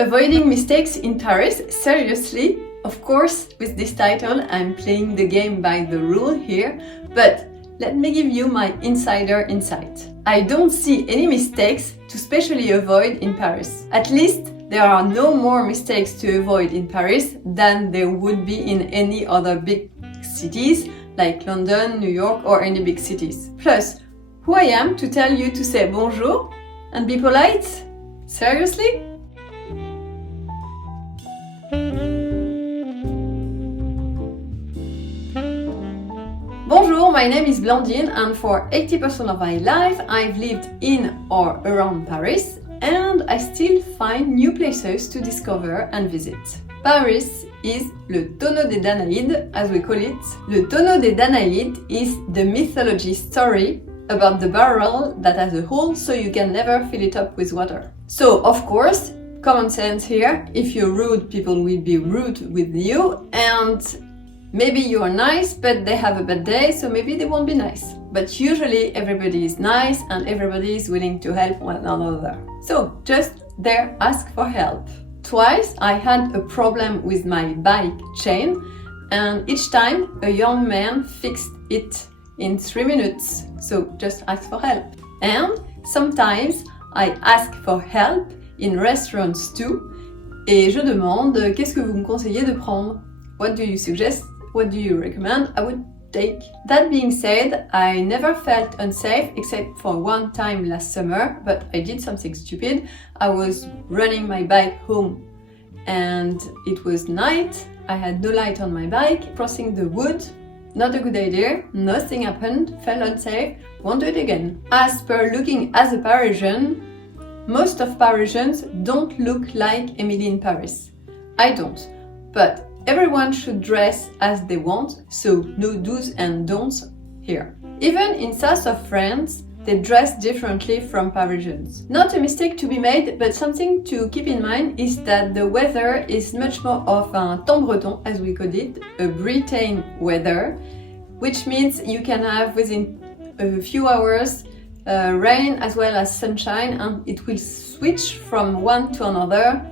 Avoiding mistakes in Paris? Seriously? Of course, with this title, I'm playing the game by the rule here, but let me give you my insider insight. I don't see any mistakes to specially avoid in Paris. At least there are no more mistakes to avoid in Paris than there would be in any other big cities like London, New York, or any big cities. Plus, who I am to tell you to say bonjour and be polite? Seriously? Bonjour, my name is Blandine, and for 80% of my life I've lived in or around Paris, and I still find new places to discover and visit. Paris is le tonneau des Danaïdes, as we call it. Le tonneau des Danaïdes is the mythology story about the barrel that has a hole so you can never fill it up with water. So, of course, common sense here, if you're rude, people will be rude with you, and maybe you are nice, but they have a bad day, so maybe they won't be nice. But usually everybody is nice and everybody is willing to help one another. So, just there, ask for help. Twice I had a problem with my bike chain, and each time a young man fixed it in 3 minutes. So just ask for help. And sometimes I ask for help in restaurants too. Et je demande, qu'est-ce que vous me conseillez de prendre? What do you suggest? What do you recommend I would take? That being said, I never felt unsafe except for one time last summer, but I did something stupid. I was running my bike home and it was night. I had no light on my bike, crossing the wood. Not a good idea, nothing happened, felt unsafe, won't do it again. As per looking as a Parisian, most of Parisians don't look like Emily in Paris. I don't, but everyone should dress as they want, so no do's and don'ts here. Even in south of France, they dress differently from Parisians. Not a mistake to be made, but something to keep in mind is that the weather is much more of un temps breton, as we call it, a Britain weather, which means you can have within a few hours rain as well as sunshine, and it will switch from one to another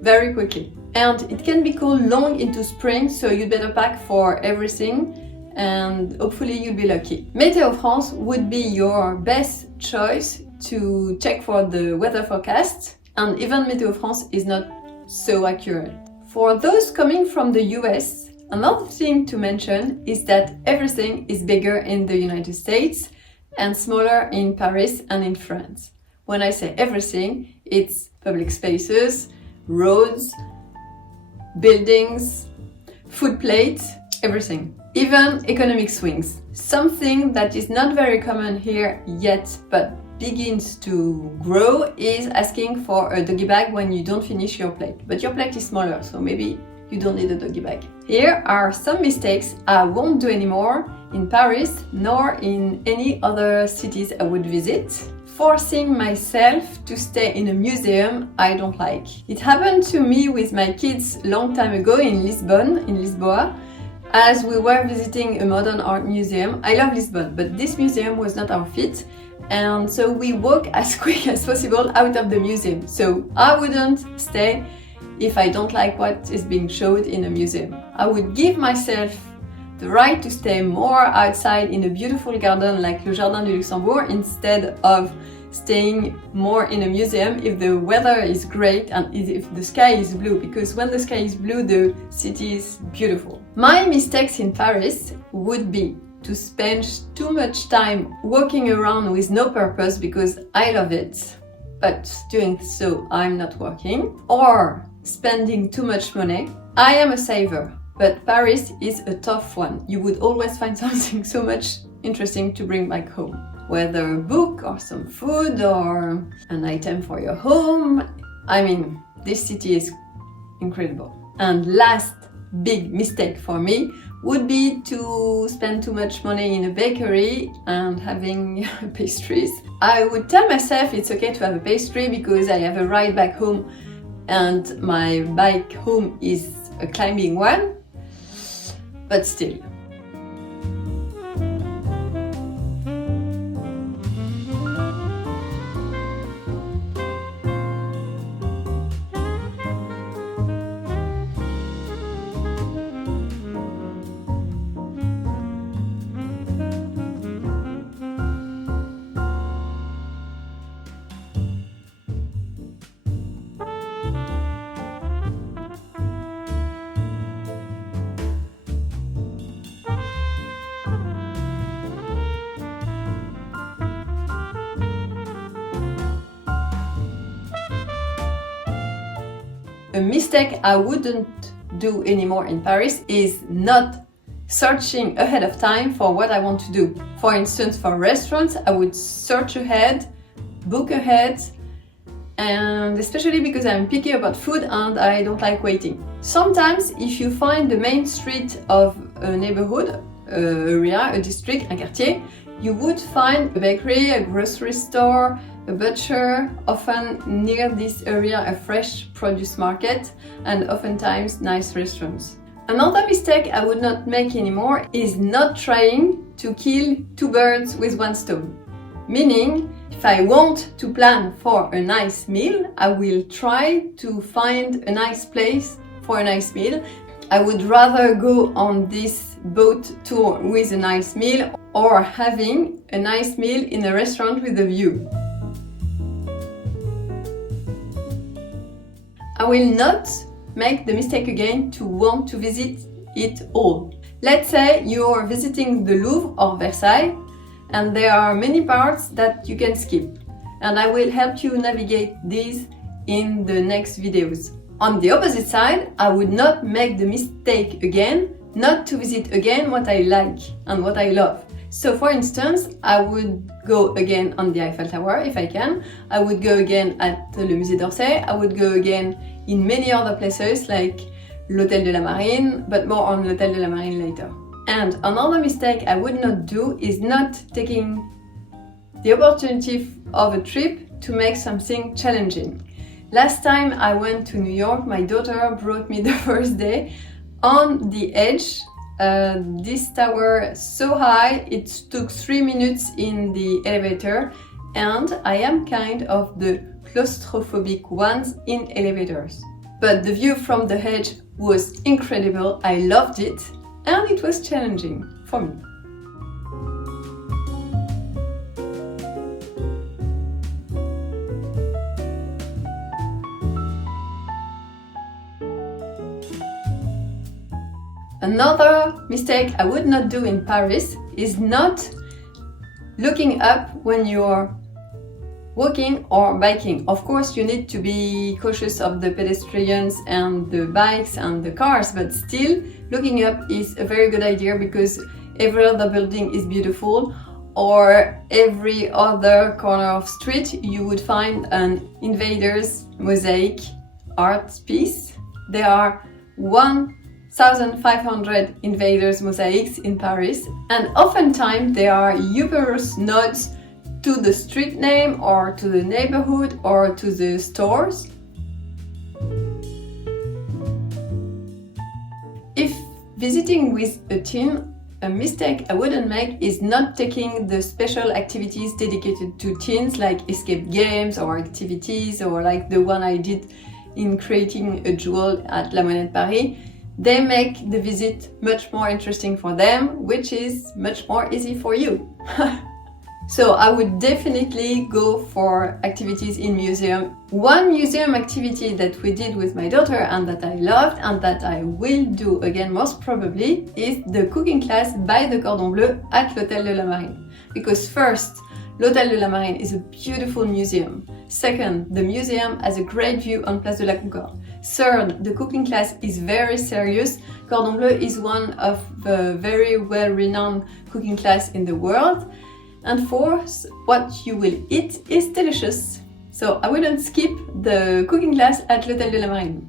very quickly. And it can be cold long into spring, so you'd better pack for everything, and hopefully you'll be lucky. Météo France would be your best choice to check for the weather forecast, and even Météo France is not so accurate. For those coming from the US, another thing to mention is that everything is bigger in the United States and smaller in Paris and in France. When I say everything, it's public spaces, roads, buildings, food plates, everything. Even economic swings. Something that is not very common here yet but begins to grow is asking for a doggy bag when you don't finish your plate. But your plate is smaller, so maybe you don't need a doggy bag. Here are some mistakes I won't do anymore in Paris nor in any other cities I would visit. Forcing myself to stay in a museum I don't like. It happened to me with my kids long time ago in Lisboa, as we were visiting a modern art museum. I love Lisbon, but this museum was not our fit, and so we walk as quick as possible out of the museum. So I wouldn't stay if I don't like what is being showed in a museum. I would give myself the right to stay more outside in a beautiful garden like le Jardin du Luxembourg instead of staying more in a museum if the weather is great and if the sky is blue, because when the sky is blue, the city is beautiful. My mistakes in Paris would be to spend too much time walking around with no purpose because I love it, but doing so I'm not working, or spending too much money. I am a saver, but Paris is a tough one. You would always find something so much interesting to bring back home. Whether a book or some food or an item for your home. I mean, this city is incredible. And last big mistake for me would be to spend too much money in a bakery and having pastries. I would tell myself it's okay to have a pastry because I have a ride back home and my bike home is a climbing one, but still. A mistake I wouldn't do anymore in Paris is not searching ahead of time for what I want to do. For instance, for restaurants, I would search ahead, book ahead, and especially because I'm picky about food and I don't like waiting. Sometimes, if you find the main street of a neighborhood, area, a district, un quartier, you would find a bakery, a grocery store, a butcher, often near this area a fresh produce market, and oftentimes nice restaurants. Another mistake I would not make anymore is not trying to kill two birds with one stone. Meaning, if I want to plan for a nice meal, I will try to find a nice place for a nice meal. I would rather go on this boat tour with a nice meal or having a nice meal in a restaurant with a view. I will not make the mistake again to want to visit it all. Let's say you're visiting the Louvre or Versailles and there are many parts that you can skip, and I will help you navigate these in the next videos. On the opposite side, I would not make the mistake again not to visit again what I like and what I love. So for instance, I would go again on the Eiffel Tower if I can, I would go again at le Musée d'Orsay, I would go again in many other places like l'Hôtel de la Marine, but more on l'Hôtel de la Marine later. And another mistake I would not do is not taking the opportunity of a trip to make something challenging. Last time I went to New York, my daughter brought me the first day on the edge. This tower so high, it took 3 minutes in the elevator, and I am kind of the claustrophobic ones in elevators. But the view from the edge was incredible, I loved it, and it was challenging for me. Another mistake I would not do in Paris is not looking up when you're walking or biking. Of course, you need to be cautious of the pedestrians and the bikes and the cars, but still, looking up is a very good idea because every other building is beautiful, or every other corner of street you would find an invaders mosaic art piece. There are 1,500 invaders mosaics in Paris, and oftentimes there are humorous nods to the street name or to the neighborhood or to the stores. If visiting with a teen, a mistake I wouldn't make is not taking the special activities dedicated to teens like escape games or activities, or like the one I did in creating a jewel at La Monnaie de Paris. They make the visit much more interesting for them, which is much more easy for you. So I would definitely go for activities in museum. One museum activity that we did with my daughter and that I loved and that I will do again most probably is the cooking class by the Cordon Bleu at l'Hôtel de la Marine. Because first, l'Hôtel de la Marine is a beautiful museum. Second, the museum has a great view on Place de la Concorde. Third, the cooking class is very serious. Cordon Bleu is one of the very well-renowned cooking class in the world. And fourth, what you will eat is delicious. So I wouldn't skip the cooking class at l'Hôtel de la Marine.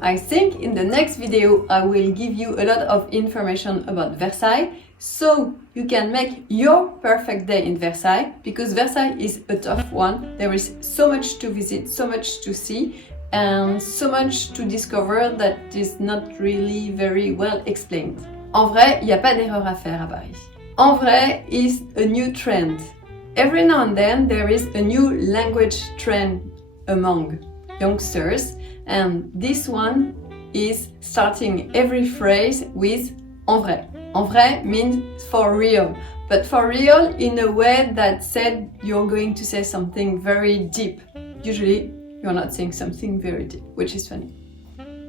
I think in the next video I will give you a lot of information about Versailles, so you can make your perfect day in Versailles, because Versailles is a tough one. There is so much to visit, so much to see, and so much to discover that is not really very well explained. En vrai, il n'y a pas d'erreur à faire à Paris. En vrai is a new trend. Every now and then there is a new language trend among youngsters, and this one is starting every phrase with en vrai. En vrai means for real, but for real in a way that said you're going to say something very deep. Usually you're not saying something very deep, which is funny.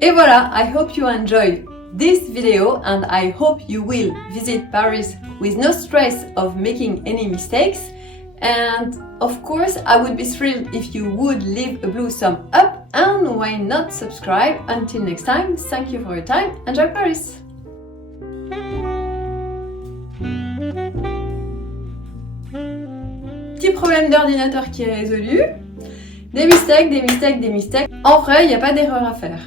Et voilà, I hope you enjoyed this video, and I hope you will visit Paris with no stress of making any mistakes, and Of course, I would be thrilled if you would leave a blue thumb up, and why not subscribe. Until next time, thank you for your time. Enjoy Paris! Petit problème d'ordinateur qui est résolu. Des mistakes. En vrai, il n'y a pas d'erreur à faire.